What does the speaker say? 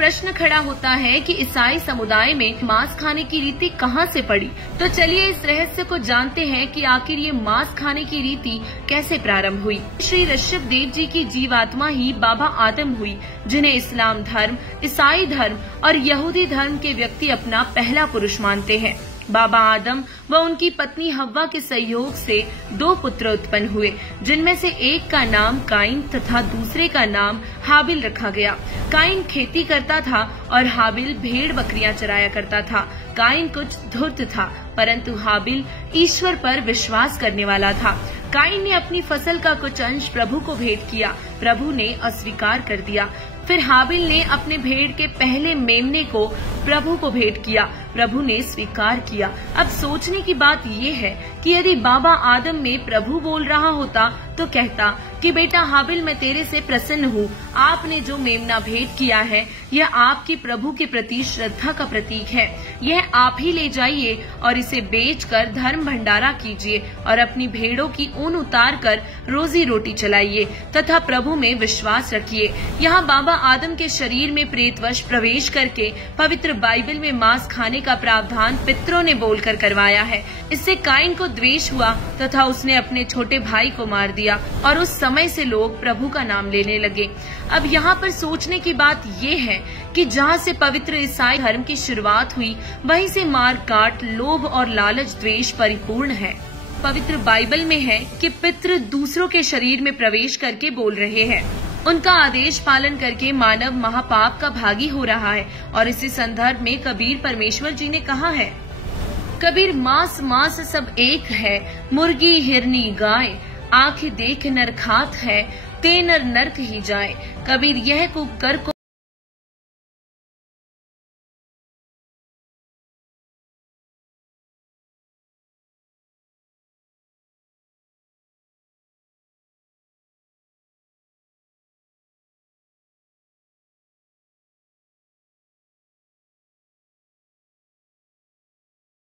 प्रश्न खड़ा होता है कि ईसाई समुदाय में मांस खाने की रीति कहां से पड़ी। तो चलिए इस रहस्य को जानते हैं कि आखिर ये मांस खाने की रीति कैसे प्रारंभ हुई। श्री ऋषभ देव जी की जीवात्मा ही बाबा आदम हुई, जिन्हें इस्लाम धर्म, ईसाई धर्म और यहूदी धर्म के व्यक्ति अपना पहला पुरुष मानते हैं। बाबा आदम व उनकी पत्नी हव्वा के सहयोग से 2 पुत्र उत्पन्न हुए, जिनमें से एक का नाम काइन तथा दूसरे का नाम हाबिल रखा गया। काइन खेती करता था और हाबिल भेड़ बकरियां चराया करता था। काइन कुछ धूर्त था, परंतु हाबिल ईश्वर पर विश्वास करने वाला था। काइन ने अपनी फसल का कुछ अंश प्रभु को भेंट किया, प्रभु ने अस्वीकार कर दिया। फिर हाबिल ने अपने भेड़ के पहले मेमने को प्रभु को भेंट किया, प्रभु ने स्वीकार किया। अब सोचने की बात ये है कि यदि बाबा आदम में प्रभु बोल रहा होता तो कहता कि बेटा हाबिल, मैं तेरे से प्रसन्न हूँ। आपने जो मेमना भेंट किया है यह आपकी प्रभु के प्रति श्रद्धा का प्रतीक है। यह आप ही ले जाइए और इसे बेचकर धर्म भंडारा कीजिए और अपनी भेड़ों की ऊन उतार कर रोजी रोटी चलाइए तथा प्रभु में विश्वास रखिए। यहाँ बाबा आदम के शरीर में प्रेतवश प्रवेश करके पवित्र बाइबल में मांस खाने का प्रावधान पितरों ने बोलकर करवाया है। इससे काइन को द्वेष हुआ तथा उसने अपने छोटे भाई को मार दिया और उस समय से लोग प्रभु का नाम लेने लगे। अब यहाँ पर सोचने की बात ये है कि जहाँ से पवित्र ईसाई धर्म की शुरुआत हुई, वहीं से मार काट, लोभ और लालच, द्वेष परिपूर्ण है। पवित्र बाइबल में है कि पितृ दूसरों के शरीर में प्रवेश करके बोल रहे हैं। उनका आदेश पालन करके मानव महापाप का भागी हो रहा है। और इसी संदर्भ में कबीर परमेश्वर जी ने कहा है, कबीर मांस मांस सब एक है, मुर्गी हिरनी गाय, आँख देख नर खात है, ते नर नरक ही जाए। कबीर यह कुकर को